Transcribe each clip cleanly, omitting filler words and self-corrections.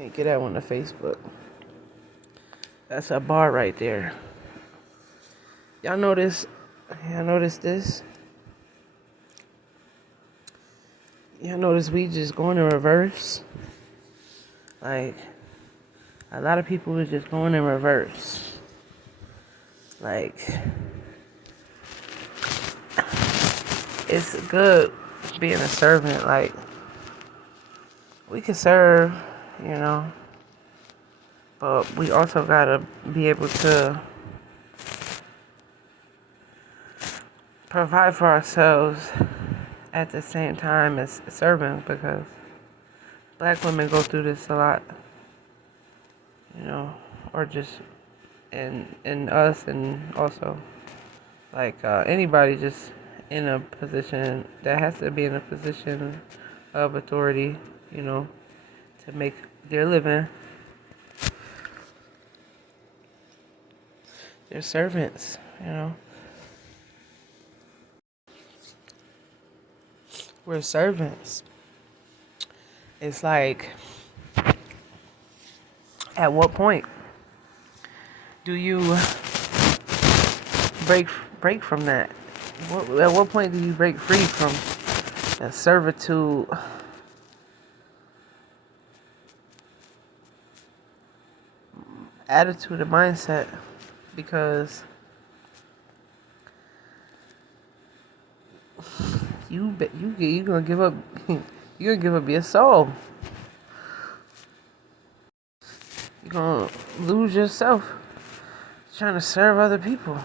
Can't get that one to Facebook. That's a bar right there. Y'all notice? Y'all notice this? Y'all notice we just going in reverse? Like, a lot of people is just going in reverse. Like, it's good being a servant. Like, we can serve, you know, but we also gotta be able to provide for ourselves at the same time as serving, because black women go through this a lot, you know, or just in us, and also like anybody just in a position that has to be in a position of authority, you know, to make their living. They're servants, you know. We're servants. It's like, at what point do you break from that? At what point do you break free from that servitude? Attitude and mindset, because you gonna give up you gonna give up your soul. You're gonna lose yourself trying to serve other people.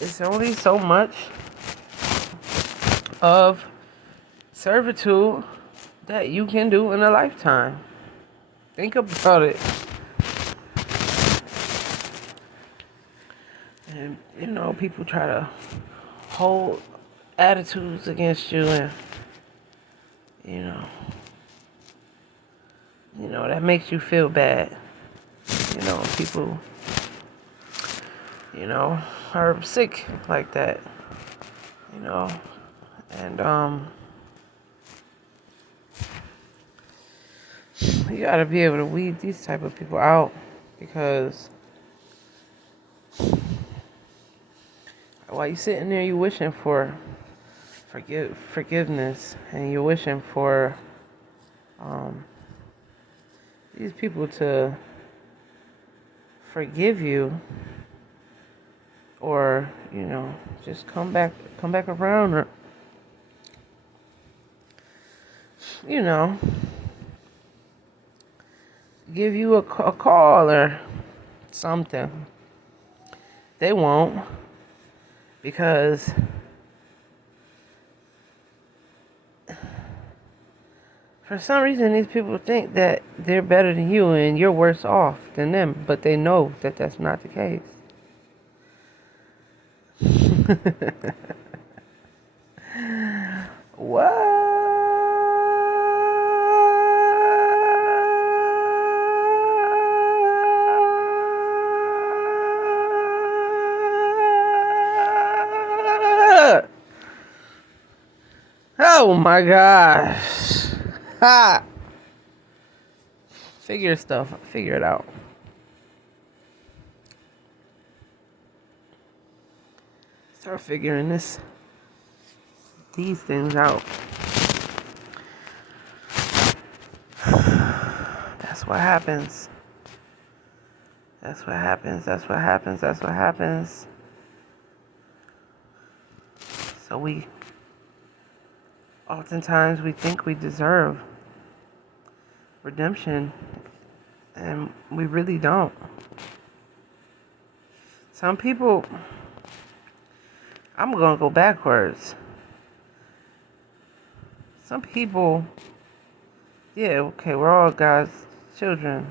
It's only so much of servitude that you can do in a lifetime. Think about it. And you know, people try to hold attitudes against you, and you know that makes you feel bad. You know, people, you know, are sick like that. You know, and you gotta be able to weed these type of people out, because while you sitting there, you wishing for forgiveness, and you're wishing for these people to forgive you, or you know, just come back around, or you know, give you a call or something. They won't, because for some reason these people think that they're better than you and you're worse off than them, but they know that that's not the case. What? Oh my gosh. Ha! Figure it out. Start figuring these things out. That's what happens. That's what happens. That's what happens. That's what happens. So oftentimes we think we deserve redemption, and we really don't. Some people, I'm gonna go backwards. Some people, yeah, okay, we're all God's children.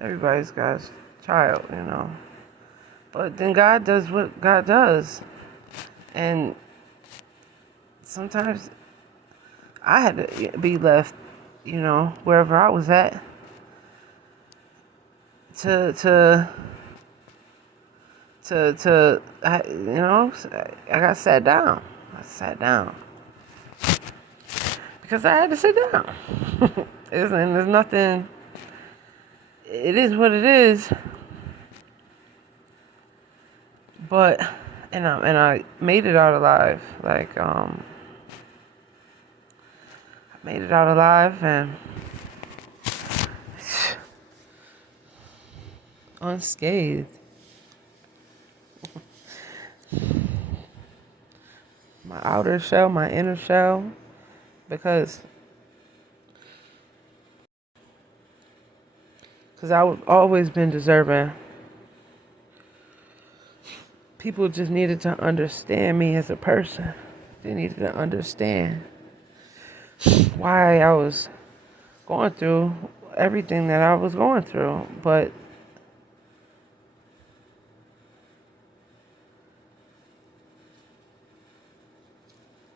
Everybody's God's child, you know. But then God does what God does. And sometimes I had to be left, you know, wherever I was at, I got sat down. I sat down because I had to sit down. And there's nothing. It is what it is. But and I made it out alive. Like I made it out alive and unscathed. My outer shell, my inner shell, because I've always been deserving. People just needed to understand me as a person. They needed to understand why I was going through everything that I was going through. But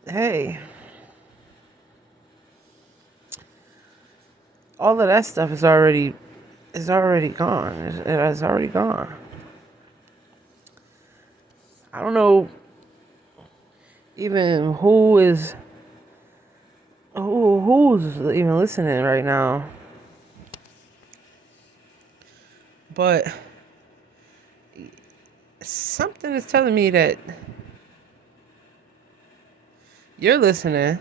hey, all of that stuff is already gone. It's already gone. I don't know even who's even listening right now. But something is telling me that you're listening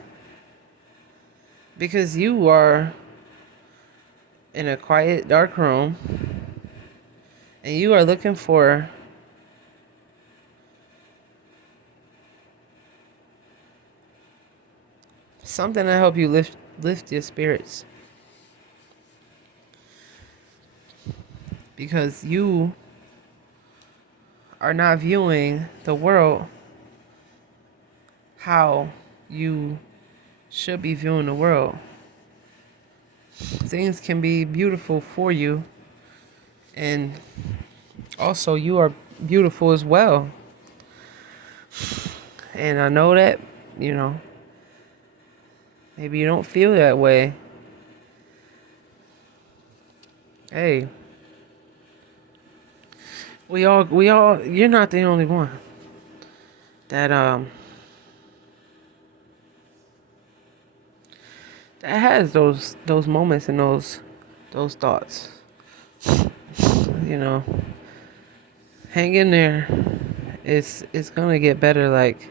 because you are in a quiet, dark room and you are looking for something to help you lift your spirits. Because you are not viewing the world how you should be viewing the world. Things can be beautiful for you, and also you are beautiful as well. And I know that, maybe you don't feel that way. Hey, we all, you're not the only one that that has those moments and those thoughts. Hang in there. It's gonna get better. Like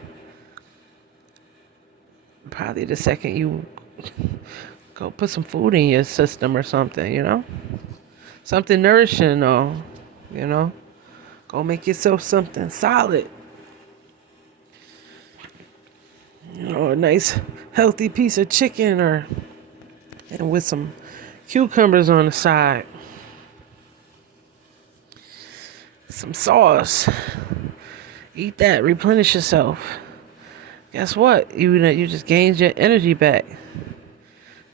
probably the second you go put some food in your system or something. Something nourishing, or go make yourself something solid. A nice healthy piece of chicken and with some cucumbers on the side. Some sauce. Eat that, replenish yourself. Guess what? You just gained your energy back.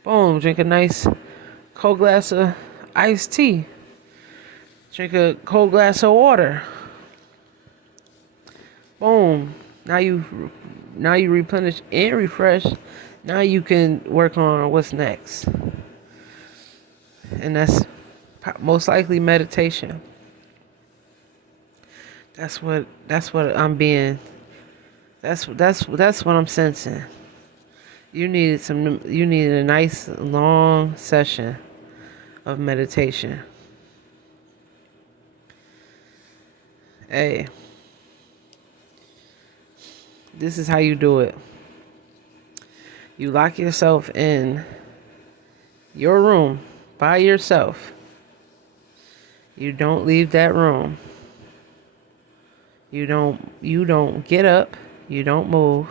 Boom, drink a nice cold glass of iced tea. Drink a cold glass of water. Boom. Now you replenish and refresh. Now you can work on what's next. And that's most likely meditation. That's what I'm being. That's what I'm sensing. You needed a nice long session of meditation. Hey, this is how you do it. You lock yourself in your room by yourself. You don't leave that room. You don't get up. You don't move.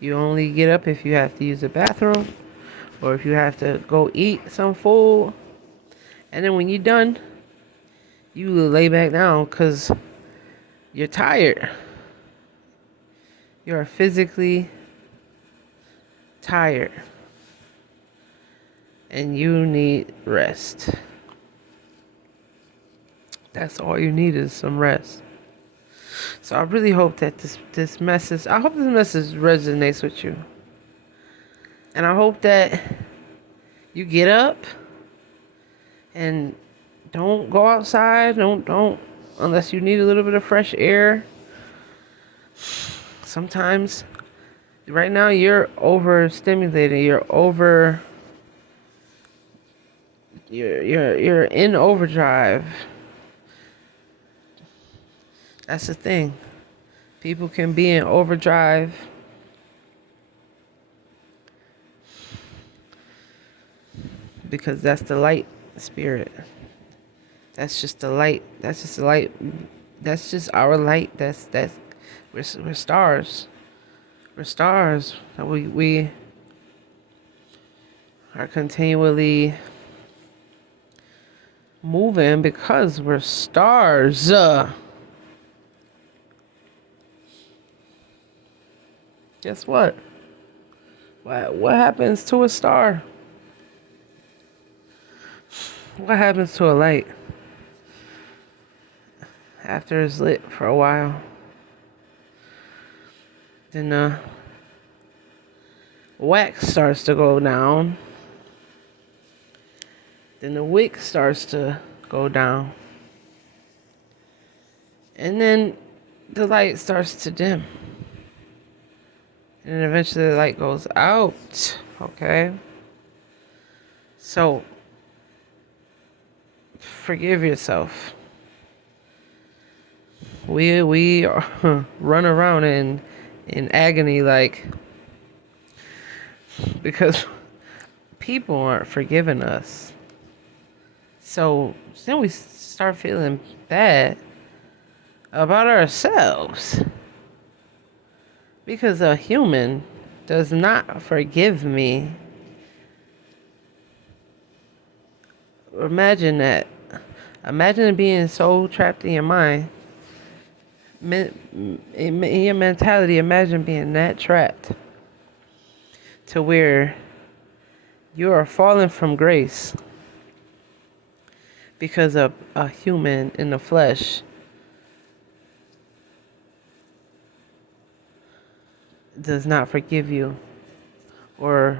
You only get up if you have to use the bathroom or if you have to go eat some food. And then when you're done, you lay back down because you're tired. You're physically tired. And you need rest. That's all you need is some rest. So I really hope that this message resonates with you. And I hope that you get up and don't go outside. Don't unless you need a little bit of fresh air. Sometimes Right now, you're overstimulated. You're in overdrive. That's the thing. People can be in overdrive because that's the light spirit. That's just the light. That's just the light. That's just our light. We're stars. We're stars. We are continually moving because we're stars. Guess what? What happens to a star? What happens to a light after it's lit for a while? Then the wax starts to go down. Then the wick starts to go down. And then the light starts to dim. And then eventually the light goes out. Okay? So, forgive yourself. We run around in agony like because people aren't forgiving us. So then we start feeling bad about ourselves because a human does not forgive me. Imagine that. Imagine being so trapped in your mind. In your mentality, imagine being that trapped to where you are falling from grace because of a human in the flesh does not forgive you, or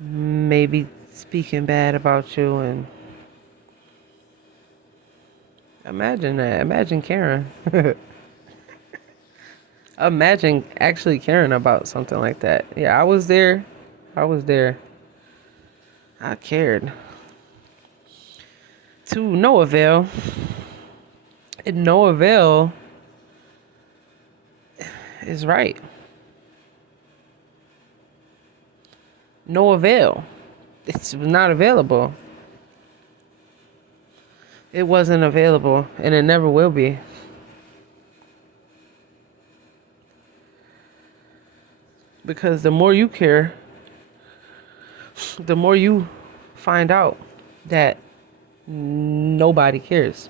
maybe speaking bad about you. And imagine that. Imagine caring. Imagine actually caring about something like that. Yeah, I was there. I was there. I cared. To no avail. And no avail is right. No avail. It's not available. It wasn't available, and it never will be. Because the more you care, the more you find out that nobody cares.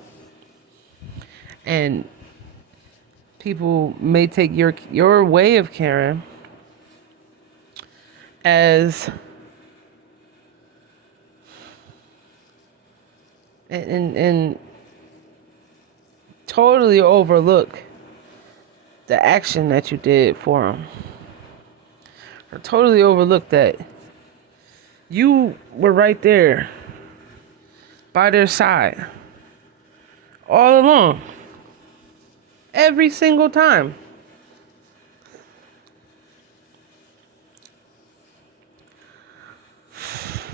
And people may take your way of caring as and totally overlook the action that you did for them, or totally overlook that you were right there by their side all along, every single time.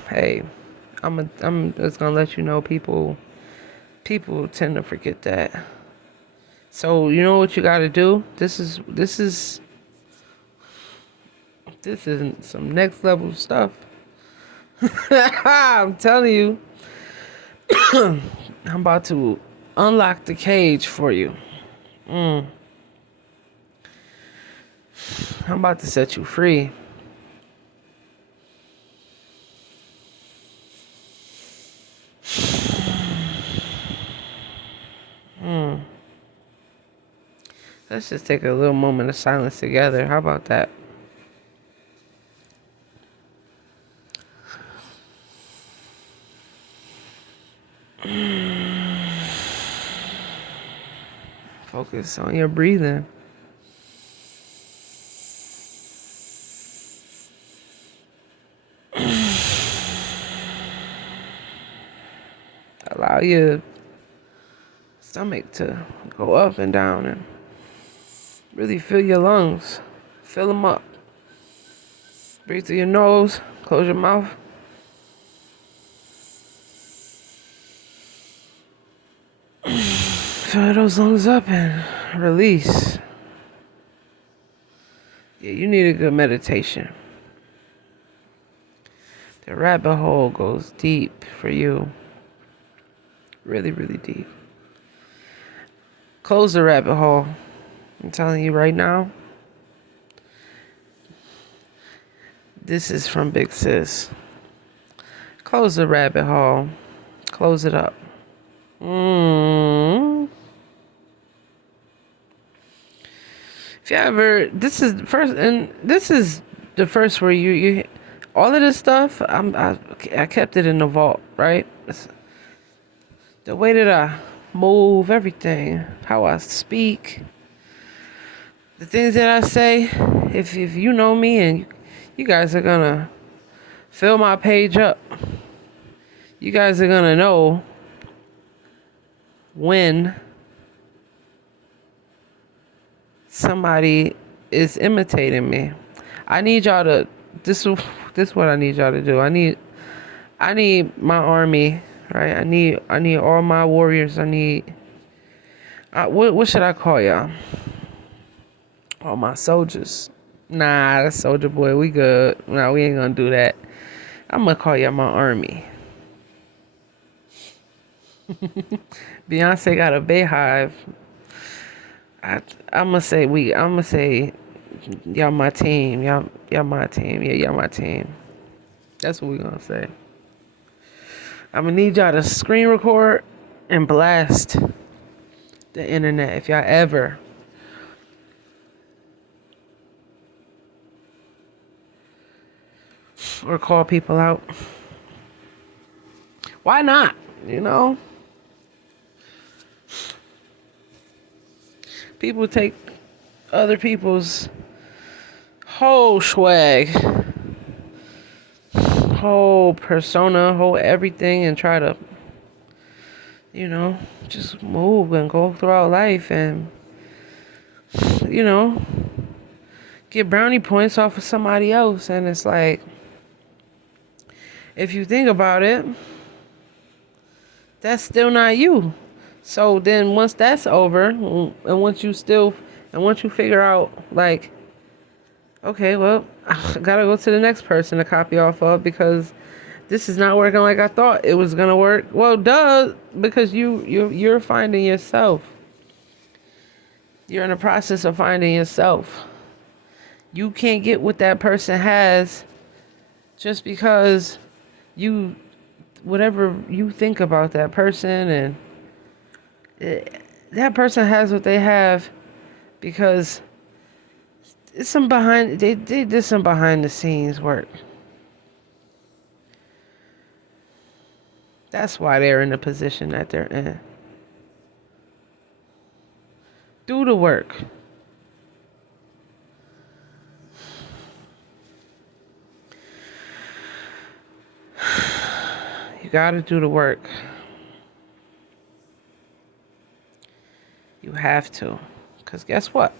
Hey, I'm just gonna let you know, people tend to forget that. So you know what you gotta do? This isn't some next level stuff. I'm telling you. I'm about to unlock the cage for you. I'm about to set you free. Let's just take a little moment of silence together. How about that? Focus on your breathing. Allow your stomach to go up and down and really fill your lungs. Fill them up. Breathe through your nose. Close your mouth. Fill those lungs up and release. Yeah, you need a good meditation. The rabbit hole goes deep for you. Really, really deep. Close the rabbit hole. I'm telling you right now. This is from Big Sis. Close the rabbit hole. Close it up. If you ever, this is the first where you all of this stuff. I kept it in the vault, right? The way that I move, everything, how I speak, the things that I say. If you know me and you guys are gonna fill my page up, you guys are gonna know when somebody is imitating me. I need y'all to this is what I need y'all to do. I need my army, right? I need all my warriors. I need what should I call y'all? All my soldiers. Nah, that's Soldier Boy. We good. Nah, we ain't gonna do that. I'm gonna call y'all my army. Beyonce got a Bayhive. I'm gonna say y'all my team. Y'all my team. Yeah, y'all my team. That's what we gonna say. I'm gonna need y'all to screen record and blast the internet if y'all ever or call people out. Why not? You know? People take other people's whole swag, whole persona, whole everything and try to, you know, just move and go throughout life and, you know, get brownie points off of somebody else. And it's like, if you think about it, that's still not you. So then once that's over, and once you figure out, like, okay, well, I gotta go to the next person to copy off of because this is not working like I thought it was gonna work. Well, duh, because you're finding yourself. You're in the process of finding yourself. You can't get what that person has just because whatever you think about that person, and that person has what they have because it's they did some behind the scenes work. That's why they're in the position that they're in. Do the work. You gotta do the work. You have to. Because guess what?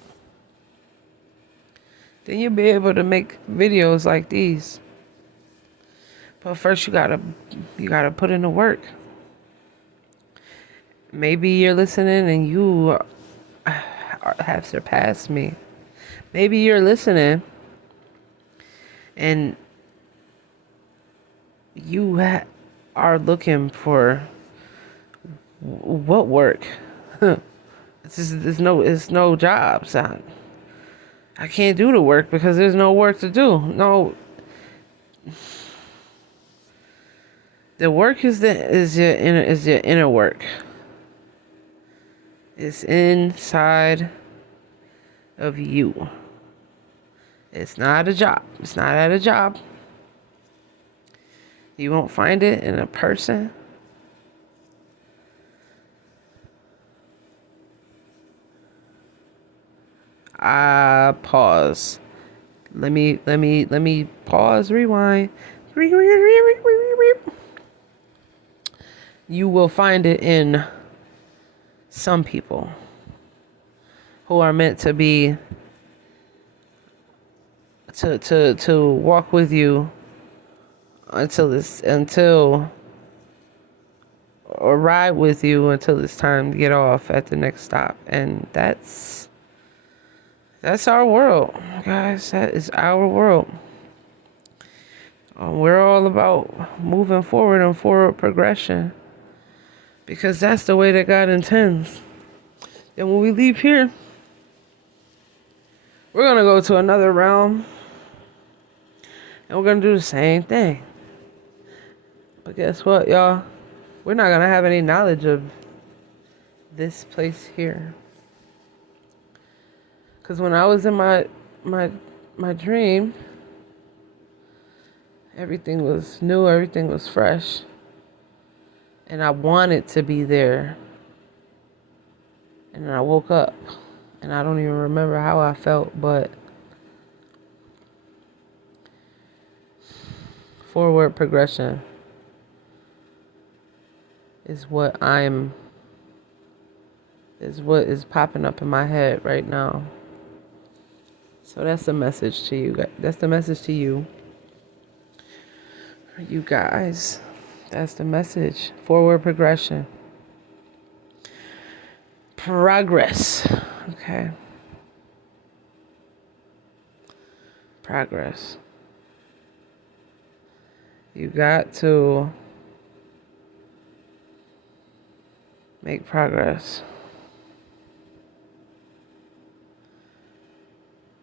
Then you'll be able to make videos like these. But first you gotta put in the work. Maybe you're listening and you have surpassed me. Maybe you're listening and you are looking for what work? It's no jobs. I can't do the work because there's no work to do. No, the work is your inner work. It's inside of you. It's not a job. It's not at a job. You won't find it in a person. Pause. Let me pause, rewind. You will find it in some people who are meant to be to walk with you until or ride with you until it's time to get off at the next stop. And that's our world, guys. That is our world. We're all about moving forward and forward progression, because that's the way that God intends. And when we leave here, we're going to go to another realm, and we're going to do the same thing. But guess what, y'all? We're not going to have any knowledge of this place here. Because when I was in my dream, everything was new, everything was fresh. And I wanted to be there. And then I woke up, and I don't even remember how I felt, but forward progression is what is popping up in my head right now. So that's the message to you guys. That's the message to you. You guys. That's the message. Forward progression. Progress. Okay. Progress. You got to make progress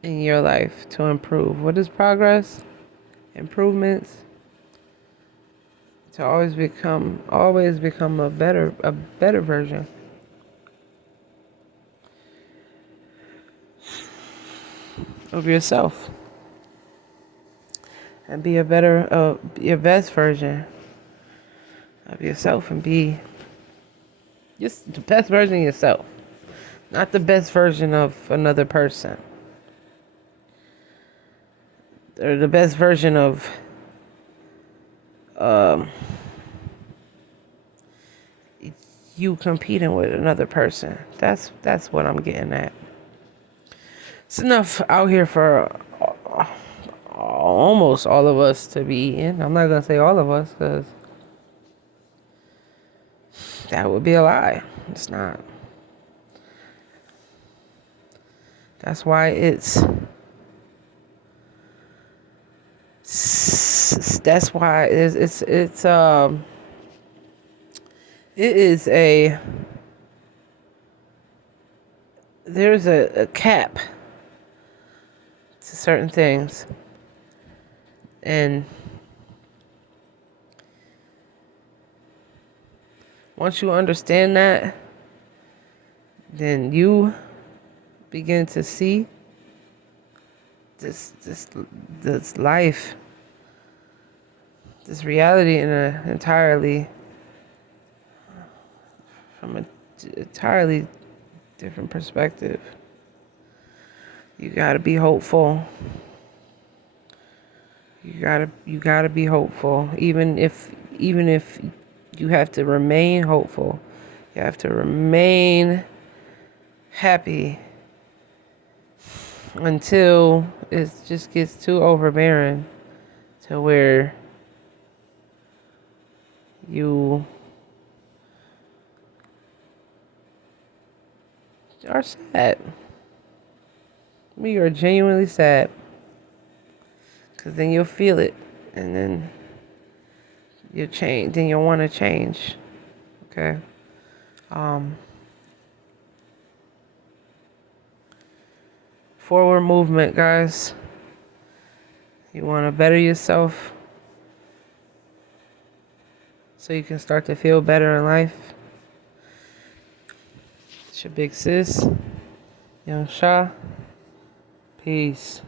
in your life to improve. What is progress? Improvements. To always become a better version. Of yourself. And be your best version of yourself, and be just the best version of yourself. Not the best version of another person. Or the best version of you competing with another person. That's what I'm getting at. It's enough out here for almost all of us to be eating. I'm not going to say all of us, because that would be a lie. It's not. That's why it is there's a cap to certain things. And once you understand that, then you begin to see this life, this reality from an entirely different perspective. You gotta be hopeful. You gotta be hopeful, even if you have to remain hopeful. You have to remain happy until it just gets too overbearing, to where you are sad. You are genuinely sad. Because then you'll feel it, and then you'll change. Then you'll want to change. Okay? Forward movement, guys. You want to better yourself so you can start to feel better in life. It's your big sis, Young Sha. Peace.